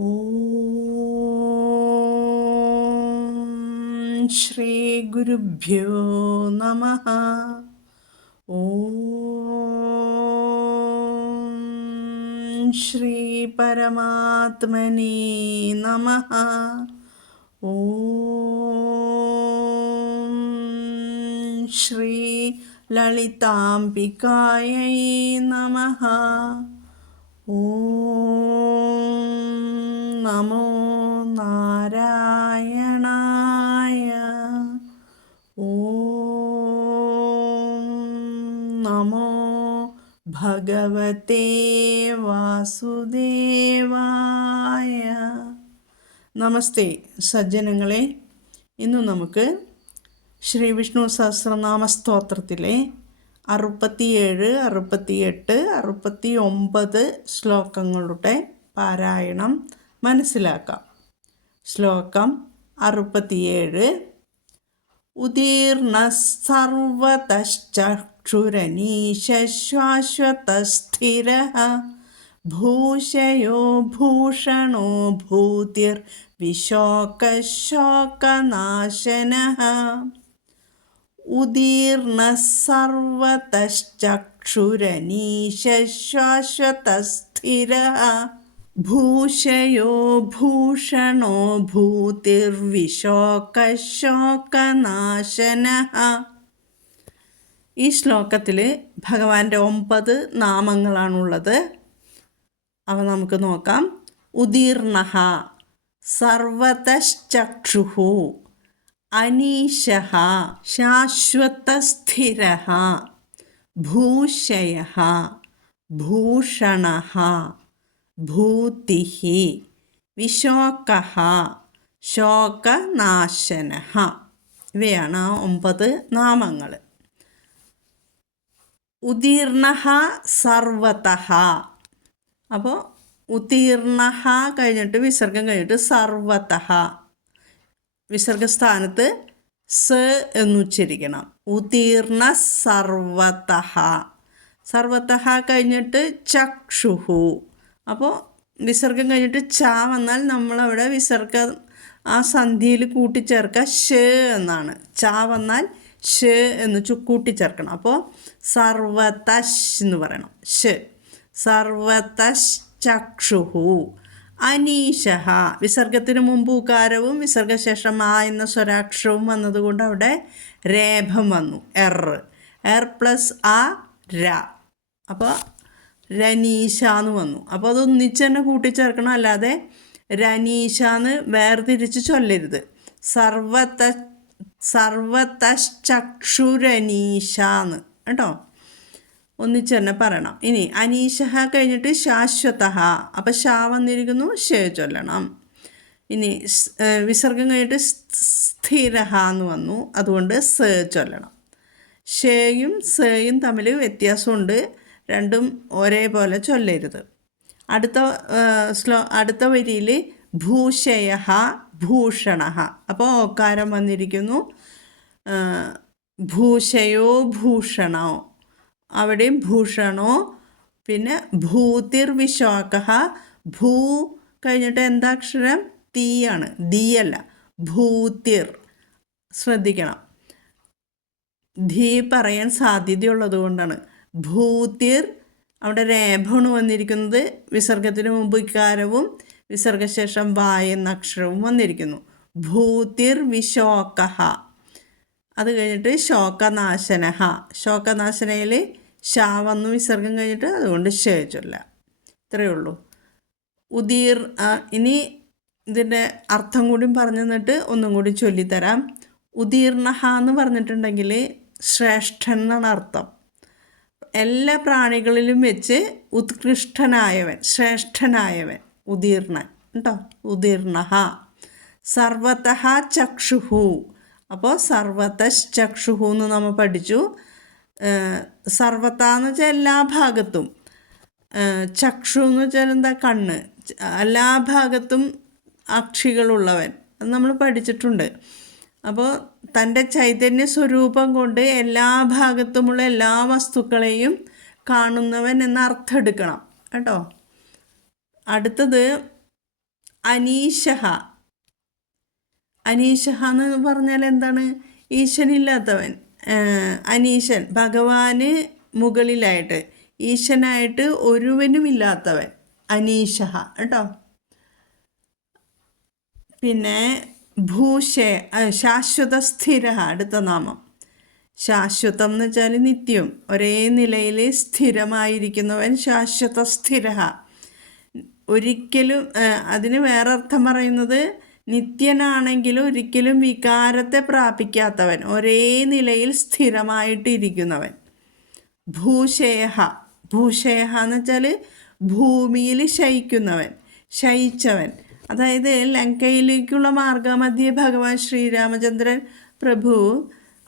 ഓം ശ്രീ ഗുരുഭ്യോ നമഃ. ഓം ശ്രീ പരമാത്മനേ നമഃ. ഓം ശ്രീ ലളിതാംബികായൈ നമഃ. ഓം നമോ നാരായണായ. ഓം നമോ ഭഗവതേ വാസുദേവായ. നമസ്തേ സജ്ജനങ്ങളെ, ഇന്ന് നമുക്ക് ശ്രീ വിഷ്ണു സഹസ്രനാമ സ്തോത്രത്തിലെ 67, 68, 69 ശ്ലോകങ്ങളുടെ പാരായണം മനസ്സിലാക്കാം. ശ്ലോകം 67. ഉദീർണ സർവതശ്ചക്ഷുരനീശശ്വാശ്വതസ്ഥിരഃ ഭൂഷയോ ഭൂഷണോ ഭൂതിർവിശോകശോകനാശനഃ. ഉദീർണ സർവതശ്ചക്ഷുരനീശശ്വാശ്വതസ്ഥിരഃ ഭൂഷയോ ഭൂഷണോ ഭൂതിർവിശോകശോകനാശനഃ. ഈ ശ്ലോകത്തിൽ ഭഗവാന്റെ 9 നാമങ്ങളാണുള്ളത്. അവ നമുക്ക് നോക്കാം. ഉദീർണഃ സർവതശ്ചക്ഷുഃ, അനീശഃ ശാശ്വതസ്ഥിരഃ, ഭൂഷയഃ ഭൂഷണഃ, ഭൂതിഃ വിശോകഃ ശോകനാശനഃ. ഇവയാണ് 9 നാമങ്ങൾ. ഉദീർണഃ സർവതഃ. അപ്പോൾ ഉദീർണഃ കഴിഞ്ഞിട്ട് വിസർഗം കഴിഞ്ഞിട്ട് സർവതഃ, വിസർഗസ്ഥാനത്ത് സ എന്നുച്ചരിക്കണം. ഉദീർണ സർവതഃ. സർവതഃ കഴിഞ്ഞിട്ട് ചക്ഷുഹു. അപ്പോൾ വിസർഗം കഴിഞ്ഞിട്ട് ച വന്നാൽ നമ്മളവിടെ വിസർഗ ആ സന്ധിയിൽ കൂട്ടിച്ചേർക്കുക ഷ എന്നാണ്. ച വന്നാൽ ഷ എന്ന് കൂട്ടിച്ചേർക്കണം. അപ്പോൾ സർവതശ് എന്ന് പറയണം. ഷ. സർവതശ് ചക്ഷുഹു. അനീശഃ. വിസർഗത്തിന് മുമ്പ് ഉകാരവും വിസർഗശേഷം ആ എന്ന സ്വരാക്ഷരവും വന്നതുകൊണ്ട് അവിടെ രേഭം വന്നു. എർ പ്ലസ് ആ ര. അപ്പോൾ രനീശ എന്ന് വന്നു. അപ്പോൾ അതൊന്നിച്ച് തന്നെ കൂട്ടിച്ചേർക്കണം, അല്ലാതെ രനീശാന്ന് വേർതിരിച്ച് ചൊല്ലരുത്. സർവതശ്ചക്ഷുരനീശാന്ന് കേട്ടോ, ഒന്നിച്ച് തന്നെ പറയണം. ഇനി അനീശഃ കഴിഞ്ഞിട്ട് ശാശ്വതഃ. അപ്പം ഷാ വന്നിരിക്കുന്നു, ഷ ചൊല്ലണം. ഇനി വിസർഗം കഴിഞ്ഞിട്ട് സ്ഥിരഃ എന്ന് വന്നു, അതുകൊണ്ട് സ ചൊല്ലണം. ഷയും സയും തമ്മിൽ വ്യത്യാസമുണ്ട്, രണ്ടും ഒരേപോലെ ചൊല്ലരുത്. അടുത്ത വരിയിൽ ഭൂഷയഃ ഭൂഷണഃ. അപ്പോൾ ഓകാരം വന്നിരിക്കുന്നു. ഭൂഷയോ ഭൂഷണോ, അവിടെയും ഭൂഷണോ. പിന്നെ ഭൂതിർവിശോകഃ. ഭൂ കഴിഞ്ഞിട്ട് എന്താ അക്ഷരം? തീയാണ്, ദീയല്ല. ഭൂതിർ. ശ്രദ്ധിക്കണം, ധീ പറയാൻ സാധ്യതയുള്ളത് കൊണ്ടാണ്. ഭൂതിർ അവിടെ രേഭമാണ് വന്നിരിക്കുന്നത്. വിസർഗത്തിന് മുമ്പ് ഇക്കാരവും വിസർഗശേഷം വായ എന്ന അക്ഷരവും വന്നിരിക്കുന്നു. ഭൂതിർവിശോകഃ. അത് കഴിഞ്ഞിട്ട് ശോകനാശനഃ. ശോകനാശനയിൽ ഷാ വന്നു വിസർഗം കഴിഞ്ഞിട്ട്, അതുകൊണ്ട് ഷ ചൊല്ല. ഇത്രയേ ഉള്ളൂ. ഇനി ഇതിൻ്റെ അർത്ഥം കൂടി പറഞ്ഞു തന്നിട്ട് ഒന്നും കൂടി ചൊല്ലിത്തരാം. ഉദീർണഃ എന്ന് പറഞ്ഞിട്ടുണ്ടെങ്കിൽ ശ്രേഷ്ഠൻ എന്നാണ് അർത്ഥം. എല്ലാ പ്രാണികളിലും വെച്ച് ഉത്കൃഷ്ടനായവൻ, ശ്രേഷ്ഠനായവൻ, ഉദീർണൻ കേട്ടോ. ഉദീർണഃ. സർവതഃ ചക്ഷുഹു. അപ്പോൾ സർവതശ്ചക്ഷുഹു എന്ന് നമ്മൾ പഠിച്ചു. സർവത എന്ന് വെച്ചാൽ എല്ലാ ഭാഗത്തും, ചക്ഷു എന്ന് വെച്ചാൽ എന്താ? കണ്ണ്. എല്ലാ ഭാഗത്തും അക്ഷികളുള്ളവൻ, അത് നമ്മൾ പഠിച്ചിട്ടുണ്ട്. അപ്പോൾ തൻ്റെ ചൈതന്യ സ്വരൂപം കൊണ്ട് എല്ലാ ഭാഗത്തുമുള്ള എല്ലാ വസ്തുക്കളെയും കാണുന്നവൻ എന്ന അർത്ഥം എടുക്കണം കേട്ടോ. അടുത്തത് അനീശഹ. അനീശഹ എന്ന് പറഞ്ഞാൽ എന്താണ്? ഈശനില്ലാത്തവൻ, അനീശൻ, ഭഗവാന് മുകളിലായിട്ട്, ഈശനായിട്ട് ഒരുവനുമില്ലാത്തവൻ, അനീശഹ കേട്ടോ. പിന്നെ ശാശ്വത സ്ഥിര, അടുത്ത നാമം. ശാശ്വതം എന്ന് വെച്ചാൽ നിത്യം, ഒരേ നിലയിൽ സ്ഥിരമായിരിക്കുന്നവൻ ശാശ്വത സ്ഥിര. ഒരിക്കലും അതിന് വേറെ അർത്ഥം പറയുന്നത് നിത്യനാണെങ്കിലും ഒരിക്കലും വികാരത്തെ പ്രാപിക്കാത്തവൻ, ഒരേ നിലയിൽ സ്ഥിരമായിട്ടിരിക്കുന്നവൻ. ഭൂഷേഹ. ഭൂഷേഹ എന്ന് വെച്ചാൽ ഭൂമിയിൽ ശയിക്കുന്നവൻ, ശയിച്ചവൻ. അതായത് ലങ്കയിലേക്കുള്ള മാർഗമധ്യേ ഭഗവാൻ ശ്രീരാമചന്ദ്രൻ പ്രഭു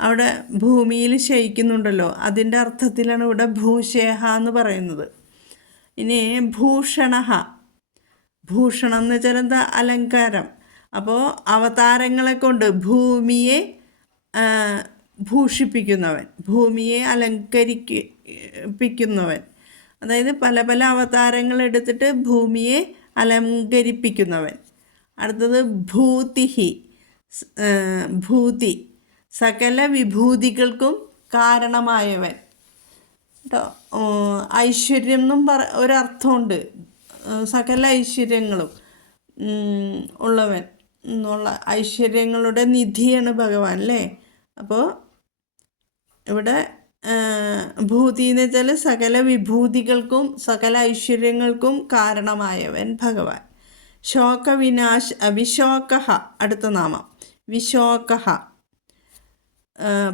അവിടെ ഭൂമിയിൽ ശയിക്കുന്നുണ്ടല്ലോ, അതിൻ്റെ അർത്ഥത്തിലാണ് ഇവിടെ ഭൂഷേഹ എന്ന് പറയുന്നത്. ഇനി ഭൂഷണഹ. ഭൂഷണം എന്ന് വെച്ചാൽ എന്താ? അലങ്കാരം. അപ്പോൾ അവതാരങ്ങളെ കൊണ്ട് ഭൂമിയെ ഭൂഷിപ്പിക്കുന്നവൻ, ഭൂമിയെ അലങ്കരിപ്പിക്കുന്നവൻ. അതായത് പല പല അവതാരങ്ങൾ എടുത്തിട്ട് ഭൂമിയെ അലങ്കരിപ്പിക്കുന്നവൻ. അടുത്തത് ഭൂതിഹി. ഭൂതി, സകല വിഭൂതികൾക്കും കാരണമായവൻ കേട്ടോ. ഐശ്വര്യം എന്നും ഒരർത്ഥമുണ്ട്. സകല ഐശ്വര്യങ്ങളും ഉള്ളവൻ എന്നുള്ള, ഐശ്വര്യങ്ങളുടെ നിധിയാണ് ഭഗവാൻ അല്ലേ. അപ്പോൾ ഇവിടെ ഭൂതി എന്ന് വെച്ചാൽ സകല വിഭൂതികൾക്കും സകല ഐശ്വര്യങ്ങൾക്കും കാരണമായവൻ ഭഗവാൻ. വിശോക, അടുത്ത നാമം. വിശോക,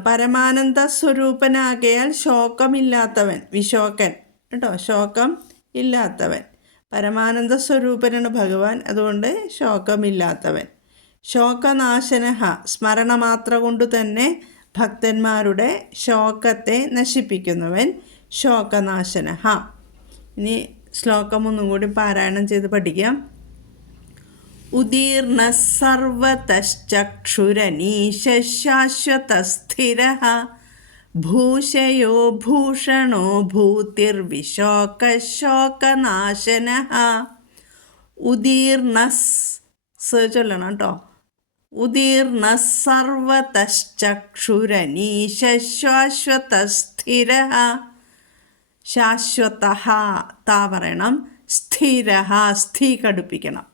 പരമാനന്ദ സ്വരൂപനാകയാൽ ശോകമില്ലാത്തവൻ, വിശോകൻ കേട്ടോ. ശോകം ഇല്ലാത്തവൻ, പരമാനന്ദ സ്വരൂപനാണ് ഭഗവാൻ, അതുകൊണ്ട് ശോകമില്ലാത്തവൻ. ശോകനാശനഹ, സ്മരണ മാത്ര കൊണ്ട് തന്നെ ഭക്തന്മാരുടെ ശോകത്തെ നശിപ്പിക്കുന്നവൻ, ശോകനാശനഹ. ഇനി ശ്ലോകം ഒന്നും കൂടി പാരായണം ചെയ്ത് പഠിക്കാം. ഉദീർണ സർവതശ്ചക്ഷുരനീശ ശാശ്വതസ്ഥിരഃ ഭൂഷയോ ഭൂഷണോ ഭൂതിർവിശോക ശോകനാശനഃ. ഉദീർണസ് ചൊല്ലണം കേട്ടോ. ഉദീർണ സർവതശ്ചക്ഷുരനീശ ശാശ്വതസ്ഥിരഃ. ശാശ്വതഃ താ പറയണം. സ്ഥിരഃ സ്ഥി കടുപ്പിക്കണം.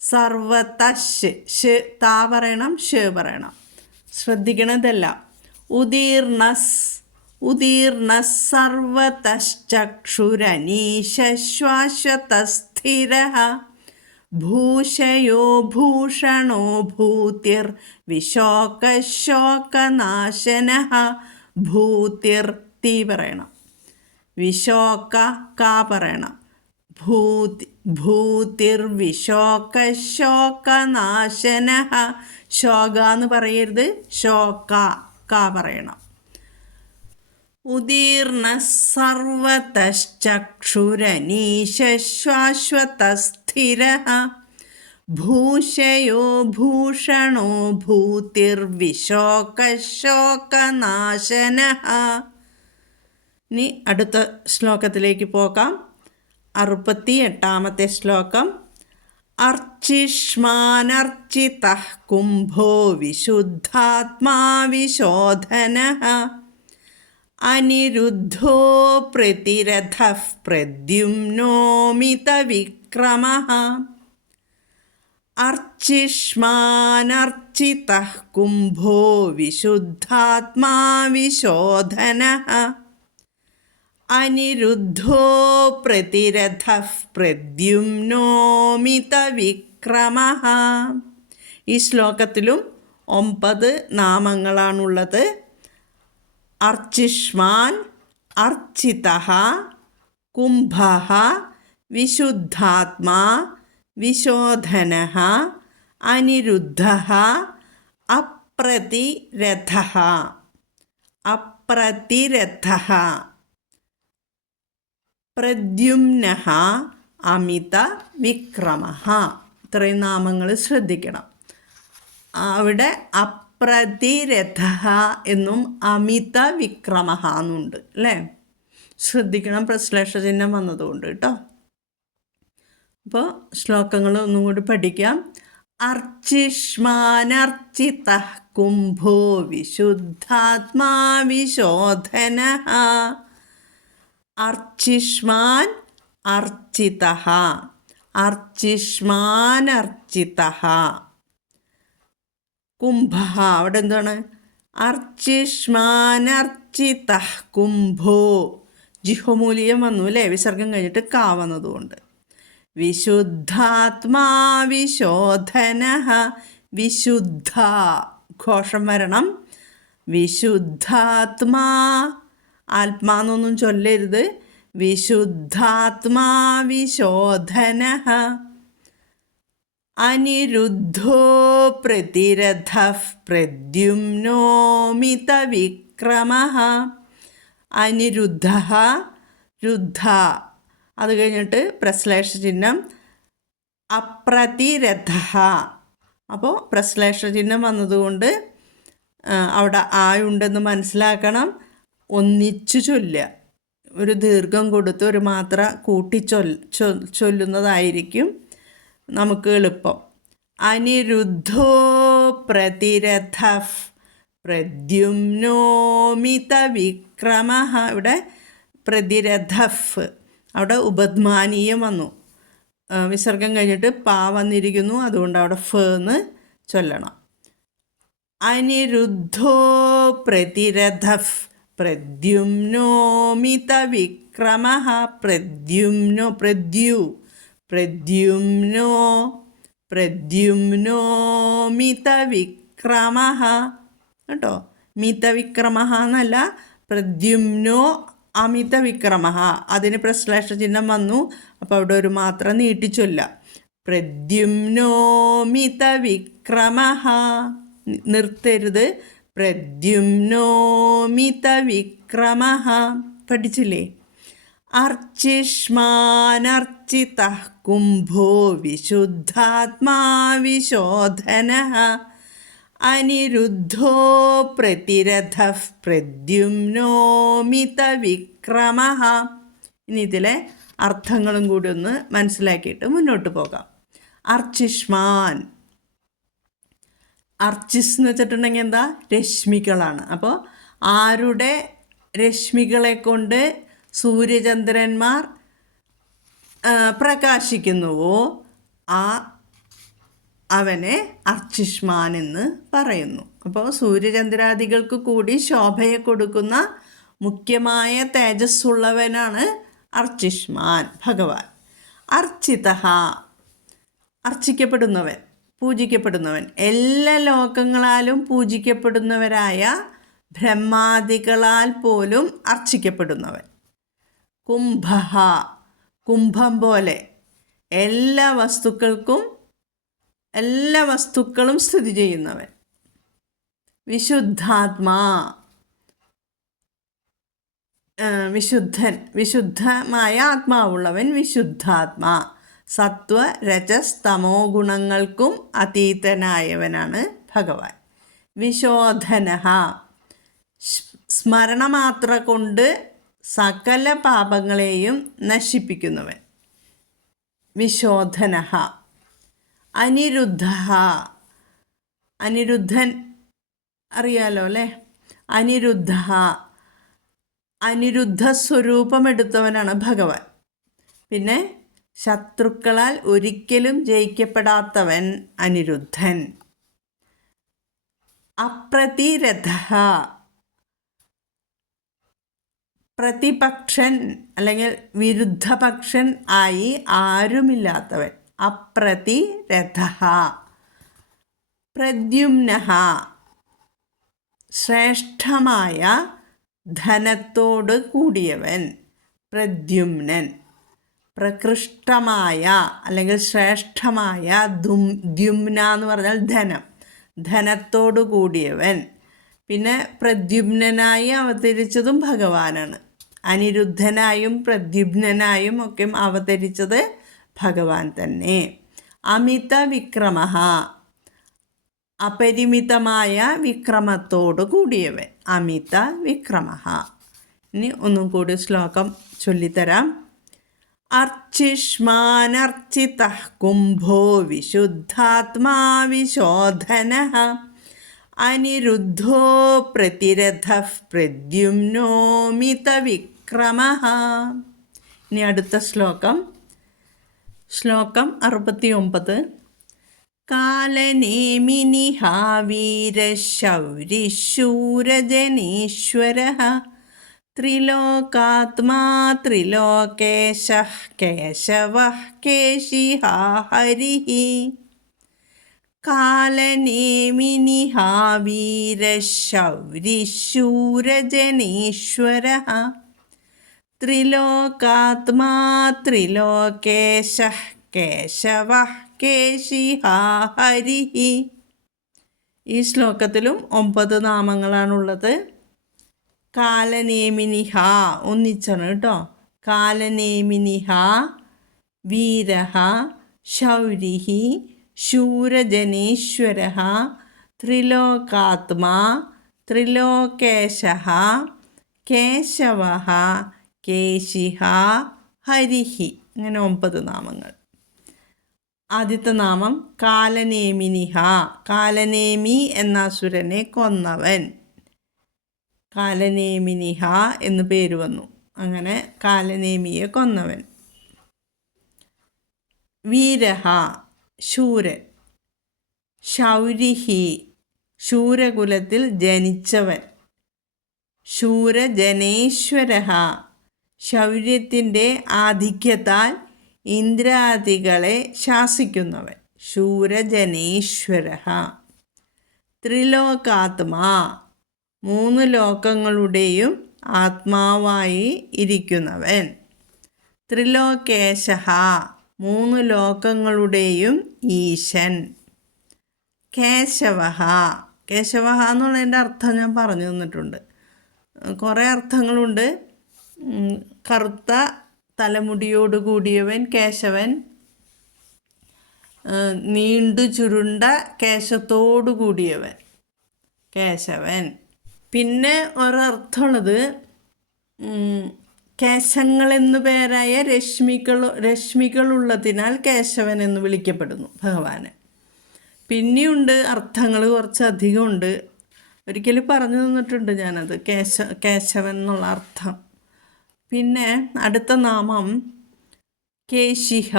സർവതശ് ഷ് താ പറയണം, ഷ് പറയണം. ശ്രദ്ധിക്കണതല്ല. ഉദീർണ സർവതശ്ചക്ഷുരനീശ ശാശ്വതസ്ഥിരഃ ഭൂഷയോ ഭൂഷണോ ഭൂതിർ വിശോക ശോകനാശനഃ. ഭൂതിർ തീ പറയണം. വിശോക കാ പറയണം. ഭൂതിർവിശോക ശോകനാശനഃ. ശോക എന്ന് പറയരുത്, ശോക കാ പറയണം. ഉദീർണ സർവതശ്ചക്ഷുരനീശ ശാശ്വതസ്ഥിരഃ ഭൂഷയോ ഭൂഷണോ ഭൂതിർവിശോക ശോകനാശനഃ. ഇനി അടുത്ത ശ്ലോകത്തിലേക്ക് പോകാം. 68-ാമത്തെ ശ്ലോകം. അർച്ചിഷ്മാനർച്ചിതഃ കുംഭോ വിശുദ്ധാത്മാ വിശോധനഃ അനിരുദ്ധോ പ്രതിരഥഃ പ്രദ്യുമ്നോമിതവിക്രമഃ. അർച്ചിഷ്മാനർച്ചിതഃ കുംഭോ വിശുദ്ധാത്മാ വിശോധനഃ അനിരുദ്ധോ പ്രതിരഥഃ പ്രദ്യുമ്നോമിതവിക്രമഃ. ഈ ശ്ലോകത്തിലും 9 നാമങ്ങളാണുള്ളത്. അർച്ചിഷ്മാൻ, അർച്ചിതഃ, കുംഭഃ, വിശുദ്ധാത്മാ, വിശോധനഃ, അനിരുദ്ധഃ, അപ്രതിരഥഃ. അപ്രതിരഥഃ, പ്രദ്യുമ്നഃ, അമിത വിക്രമഃ. ഇത്രയും നാമങ്ങൾ ശ്രദ്ധിക്കണം. അവിടെ അപ്രതിരഥഃ എന്നും അമിത വിക്രമഃ എന്നുണ്ട് അല്ലേ. ശ്രദ്ധിക്കണം, പ്രശ്ലേഷ ചിഹ്നം വന്നതുകൊണ്ട് കേട്ടോ. അപ്പോൾ ശ്ലോകങ്ങൾ ഒന്നും കൂടി പഠിക്കാം. അർച്ചിഷ്മാനർച്ചിതഃ കുംഭോ വിശുദ്ധാത്മാ വിശോധനഃ. അർച്ചിഷ്മാൻ അർച്ചിതഃ, അർച്ചിഷ്മാനർച്ചിതഃ. കുംഭഃ അവിടെ എന്താണ്? അർച്ചിഷ്മാനർച്ചിതഃ കുംഭോ. ജിഹ്വമൂലിയം വന്നു അല്ലേ, വിസർഗം കഴിഞ്ഞിട്ട് കാ വന്നതുകൊണ്ട്. വിശുദ്ധാത്മാ വിശോധനഃ. വിശുദ്ധ ഘോഷം വരണം. വിശുദ്ധാത്മാ, ആത്മാന്നൊന്നും ചൊല്ലരുത്. വിശുദ്ധാത്മാ വിശോധനഃ. അനിരുദ്ധോ പ്രതിരഥഃ പ്രദ്യുമ്നോ മിതവിക്രമഃ. അനിരുദ്ധഃ, രുദ്ധ, അത് കഴിഞ്ഞിട്ട് പ്രശ്ലേഷ ചിഹ്നം അപ്രതിരഥഃ. അപ്പോൾ പ്രശ്ലേഷ ചിഹ്നം വന്നതുകൊണ്ട് അവിടെ ആയുണ്ടെന്ന് മനസ്സിലാക്കണം. ഒന്നിച്ചു ചൊല്ലുക, ഒരു ദീർഘം കൊടുത്ത് ഒരു മാത്ര കൂട്ടി ചൊല്ലുന്നതായിരിക്കും നമുക്ക് എളുപ്പം. അനിരുദ്ധോ പ്രതിരഥഃ പ്രദ്യുമ്നോ മിതവിക്രമഃ. ഇവിടെ പ്രതിരഥഃ, അവിടെ ഉപധ്മാനീയം വന്നു, വിസർഗം കഴിഞ്ഞിട്ട് പാ വന്നിരിക്കുന്നു, അതുകൊണ്ട് അവിടെ ഫ എന്ന് ചൊല്ലണം. അനിരുദ്ധോ പ്രതിരഥഃ പ്രദ്യുമ്നോ മിതവിക്രമഃ. പ്രദ്യുമ്നോ, പ്രദ്യുമ്നോ, പ്രദ്യുമ്നോ മിതവിക്രമഃ കേട്ടോ. മിതവിക്രമഃ എന്നല്ല, പ്രദ്യുമ്നോ അമിതവിക്രമഃ. അതിന് പ്രശ്ലേഷ ചിഹ്നം വന്നു, അപ്പോൾ അവിടെ ഒരു മാത്രം നീട്ടിച്ചൊല്ല. പ്രദ്യുമ്നോ മിതവിക്രമഃ, നിർത്തരുത്. പ്രദ്യുമ്നോ മിതവിക്രമഃ. പഠിച്ചില്ലേ? അർച്ചിഷ്മാനർച്ചിതഃ കുംഭോ വിശുദ്ധാത്മാ വിശോധനഃ. അനിരുദ്ധോ പ്രതിരഥഃ പ്രദ്യുമ്നോ മിതവിക്രമഃ. ഇനി ഇതിലെ അർത്ഥങ്ങളും കൂടി ഒന്ന് മനസ്സിലാക്കിയിട്ട് മുന്നോട്ട് പോകാം. അർച്ചിഷ്മാൻ, അർച്ചിസ് എന്ന് വെച്ചിട്ടുണ്ടെങ്കിൽ എന്താ? രശ്മികളാണ്. അപ്പോൾ ആരുടെ രശ്മികളെ കൊണ്ട് സൂര്യചന്ദ്രന്മാർ പ്രകാശിക്കുന്നുവോ അവനെ അർച്ചിഷ്മാൻ എന്ന് പറയുന്നു. അപ്പോൾ സൂര്യചന്ദ്രാദികൾക്ക് കൂടി ശോഭയെ കൊടുക്കുന്ന മുഖ്യമായ തേജസ്സുള്ളവനാണ് അർച്ചിഷ്മാൻ ഭഗവാൻ. അർച്ചിതഃ, അർച്ചിക്കപ്പെടുന്നവൻ, പൂജിക്കപ്പെടുന്നവൻ. എല്ലാ ലോകങ്ങളാലും പൂജിക്കപ്പെടുന്നവരായ ബ്രഹ്മാദികളാൽ പോലും അർച്ചിക്കപ്പെടുന്നവൻ. കുംഭഃ, കുംഭം പോലെ എല്ലാ വസ്തുക്കളും സ്ഥിതി ചെയ്യുന്നവൻ. വിശുദ്ധാത്മാ, വിശുദ്ധമായ ആത്മാവുള്ളവൻ വിശുദ്ധാത്മാ. സത്വ രജസ് തമോ ഗുണങ്ങൾക്കും അതീതനായവനാണ് ഭഗവാൻ. വിശോധനഃ, സ്മരണമാത്ര കൊണ്ട് സകല പാപങ്ങളെയും നശിപ്പിക്കുന്നവൻ. വിശോധനഃ. അനിരുദ്ധഃ, അനിരുദ്ധൻ അറിയാലോ അല്ലേ? അനിരുദ്ധഃ, അനിരുദ്ധ സ്വരൂപമെടുത്തവനാണ് ഭഗവാൻ. പിന്നെ ശത്രുക്കളാൽ ഒരിക്കലും ജയിക്കപ്പെടാത്തവൻ അനിരുദ്ധൻ. അപ്രതിരഥഃ, പ്രതിപക്ഷൻ അല്ലെങ്കിൽ വിരുദ്ധപക്ഷൻ ആയി ആരുമില്ലാത്തവൻ. അപ്രതിരഥഃ. പ്രദ്യുമ്നഃ, ശ്രേഷ്ഠമായ ധനത്തോട് കൂടിയവൻ. പ്രദ്യുമ്നൻ. പ്രകൃഷ്ടമായ അല്ലെങ്കിൽ ശ്രേഷ്ഠമായ ദ്യുമ്ന എന്ന് പറഞ്ഞാൽ ധനം, ധനത്തോടു കൂടിയവൻ. പിന്നെ പ്രദ്യുമ്നായി അവതരിച്ചതും ഭഗവാനാണ്. അനിരുദ്ധനായും പ്രദ്യുമ്നായും ഒക്കെ അവതരിച്ചത് ഭഗവാൻ തന്നെ. അമിത വിക്രമഃ, അപരിമിതമായ വിക്രമത്തോടു കൂടിയവൻ. അമിത വിക്രമഃ. ഇനി ഒന്നും കൂടി ശ്ലോകം ചൊല്ലിത്തരാം. അർച്ചിഷ്മാനർച്ചിതഃ കുംഭോ വിശുദ്ധാത്മാ വിശോധനഃ അനിരുദ്ധോ പ്രതിരഥഃ പ്രദ്യുമ്നോ മിതവിക്രമഃ. ഇനി അടുത്ത ശ്ലോകം 69. കാലനേമിനിഹാ വീരശൗരിശൂരജനീശ്വരഃ ത്രിലോകാത്മാ ത്രിലോകേശഃ കേശവഃ കേശിഹാ ഹരിഃ. കാലനേമിനിഹാ വീരശൗരിശൂരജനീശ്വരഃ ത്രിലോകാത്മാ ത്രിലോകേശഃ കേശവഃ കേശിഹാ ഹരിഃ. ഈ ശ്ലോകത്തിലും 9 നാമങ്ങളാണുള്ളത്. കാലനേമിനിഹ ഒന്നിച്ചാണ് കേട്ടോ. കാലനേമിനിഹ വീരഃ ശൗരിഃ ശൂരജനീശ്വരഃ ത്രിലോകാത്മാ ത്രിലോകേശഃ കേശവഃ കേശിഹാ ഹരിഃ. ഇങ്ങനെ 9 നാമങ്ങൾ. ആദ്യത്തെ നാമം കാലനേമിനിഹ. കാലനേമി എന്ന അസുരനെ കൊന്നവൻ. കാലനേമിനിഹ എന്ന് പേര് വന്നു. അങ്ങനെ കാലനേമിയെ കൊന്നവൻ. വീരഃ ശൂരൻ. ശൗരിഃ ശൂരകുലത്തിൽ ജനിച്ചവൻ. ശൂരജനേശ്വരഃ ശൗര്യത്തിൻ്റെ ആധിക്യത്താൽ ഇന്ദ്രാദികളെ ശാസിക്കുന്നവൻ. ശൂരജനേശ്വരഃ. ത്രിലോകാത്മാ 3 ലോകങ്ങളുടെയും ആത്മാവായി ഇരിക്കുന്നവൻ. ത്രിലോകേശഃ 3 ലോകങ്ങളുടെയും ഈശൻ. കേശവഃ. കേശവഃ എന്നുള്ളതിൻ്റെ അർത്ഥം ഞാൻ പറഞ്ഞു തന്നിട്ടുണ്ട്. കുറേ അർത്ഥങ്ങളുണ്ട്. കറുത്ത തലമുടിയോട് കൂടിയവൻ കേശവൻ. നീണ്ടു ചുരുണ്ട കേശത്തോടു കൂടിയവൻ കേശവൻ. പിന്നെ ഒരർത്ഥമുള്ളത് കേശങ്ങളെന്നു പേരായ രശ്മികളുള്ളതിനാൽ കേശവൻ എന്ന് വിളിക്കപ്പെടുന്നു ഭഗവാന്. പിന്നെയുണ്ട് അർത്ഥങ്ങൾ കുറച്ചധികമുണ്ട്. ഒരിക്കൽ പറഞ്ഞു തന്നിട്ടുണ്ട് ഞാനത്, കേശവൻ എന്നുള്ള അർത്ഥം. പിന്നെ അടുത്ത നാമം കേശിഹ.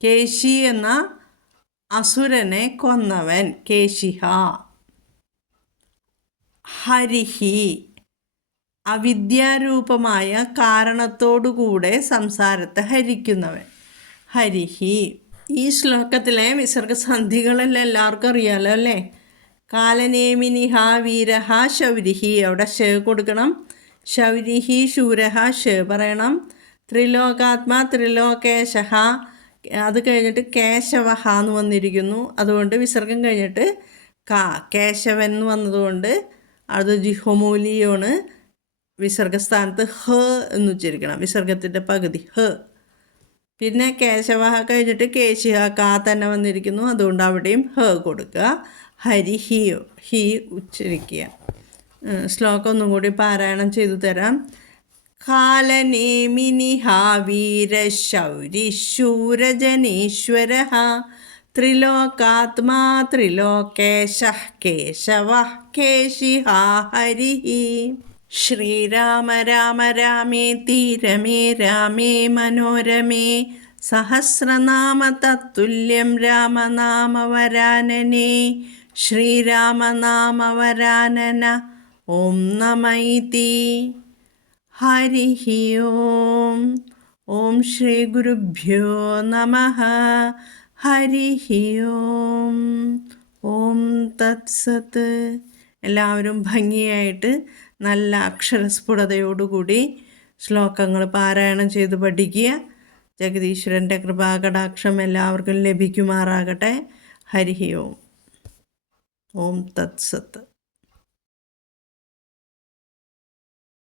കേശി എന്ന അസുരനെ കൊന്നവൻ കേശിഹ. ഹരിഃ അവിദ്യാരൂപമായ കാരണത്തോടുകൂടെ സംസാരത്തെ ഹരിക്കുന്നവൻ. ഹരിഃ. ഈ ശ്ലോകത്തിലെ വിസർഗസന്ധികളെല്ലാം എല്ലാവർക്കും അറിയാമല്ലോ അല്ലേ? കാലനേമിനിഹ വീരഃ ശൗരിഃ, അവിടെ ഷ കൊടുക്കണം. ശൗരിഃ ശൂരഃ ഷ പറയണം. ത്രിലോകാത്മാ ത്രിലോകേശഃ, അത് കഴിഞ്ഞിട്ട് കേശവഃ എന്ന് വന്നിരിക്കുന്നു. അതുകൊണ്ട് വിസർഗം കഴിഞ്ഞിട്ട് കേശവൻ എന്ന് വന്നതുകൊണ്ട് അത് ജിഹ്വമൂലിയാണ്. വിസർഗസ്ഥാനത്ത് ഹ എന്ന് ഉച്ചരിക്കണം. വിസർഗത്തിൻ്റെ പകുതി ഹ. പിന്നെ കേശവഃ കഴിഞ്ഞിട്ട് കേശിഹ തന്നെ വന്നിരിക്കുന്നു. അതുകൊണ്ട് അവിടെയും ഹ കൊടുക്കുക. ഹരിഹിയോ ഹി ഉച്ചരിക്കുക. ശ്ലോകം ഒന്നും കൂടി പാരായണം ചെയ്തു തരാം. കാലനേമിനിഹ വീരശൗരിശൂരജനീശ്വരഃ ത്രിലോകാത്മാ ത്രിലോകേശഃ കേശവഃ കേശിഹാ ഹരിഃ. ശ്രീരാമ രാമ രാമേതി രമേ രാമേ മനോരമേ സഹസ്രനാമ തത്തുല്യം രാമനാമവരാനനേ. ശ്രീരാമനാമവരാനന ഓം നമ ഇതി. ഹരിഃ ഓം. ഓം ശ്രീ ഗുരുഭ്യോ നമഃ. ഹരിഃ ഓം. ഓം തത്സത്ത്. എല്ലാവരും ഭംഗിയായിട്ട് നല്ല അക്ഷരസ്ഫുടതയോടുകൂടി ശ്ലോകങ്ങൾ പാരായണം ചെയ്ത് പഠിക്കുക. ജഗദീശ്വരൻ്റെ കൃപാകടാക്ഷം എല്ലാവർക്കും ലഭിക്കുമാറാകട്ടെ. ഹരിഃ ഓം. ഓം തത്സത്ത്.